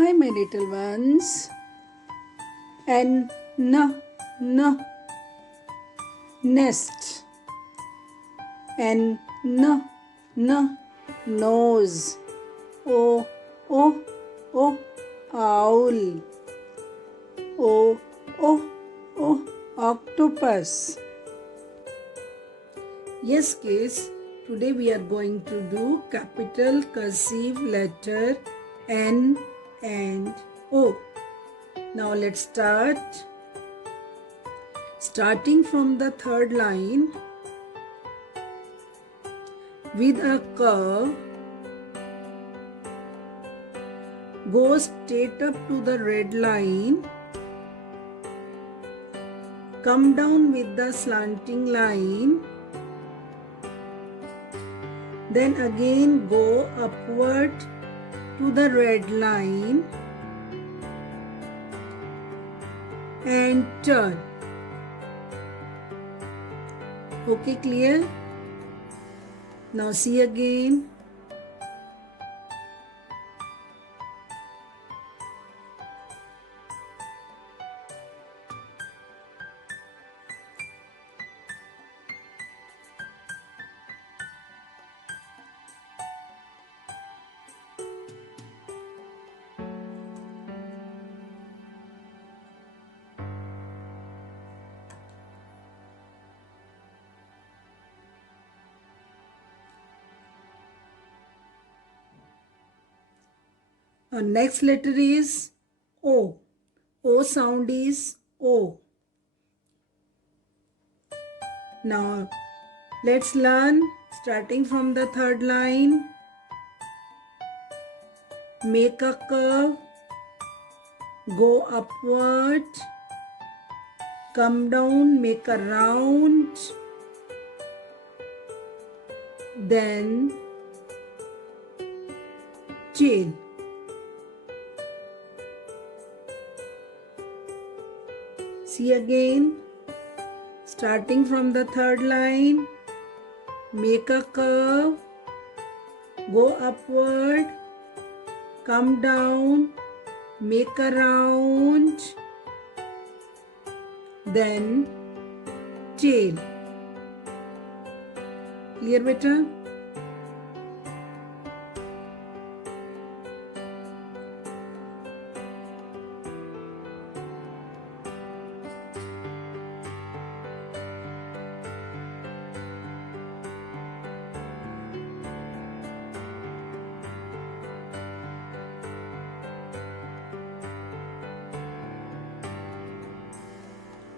Hi, my little ones. N, n, nest. N, nose. O, owl. O, octopus. Yes, kids. Today we are going to do capital cursive letter N and O. Now let's start. Starting from the third line with a curve, go straight up to the red line, come down with the slanting line, then again go upward to the red line and turn. Okay, clear? Now see again. Our next letter is O. O sound is O. Now let's learn starting from the third line. Make a curve, go upward, come down, make a round, then chain. See again, starting from the third line, make a curve, go upward, come down, make a round, then chain. Clear, beta?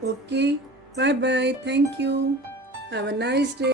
Okay, bye bye. Thank you. Have a nice day.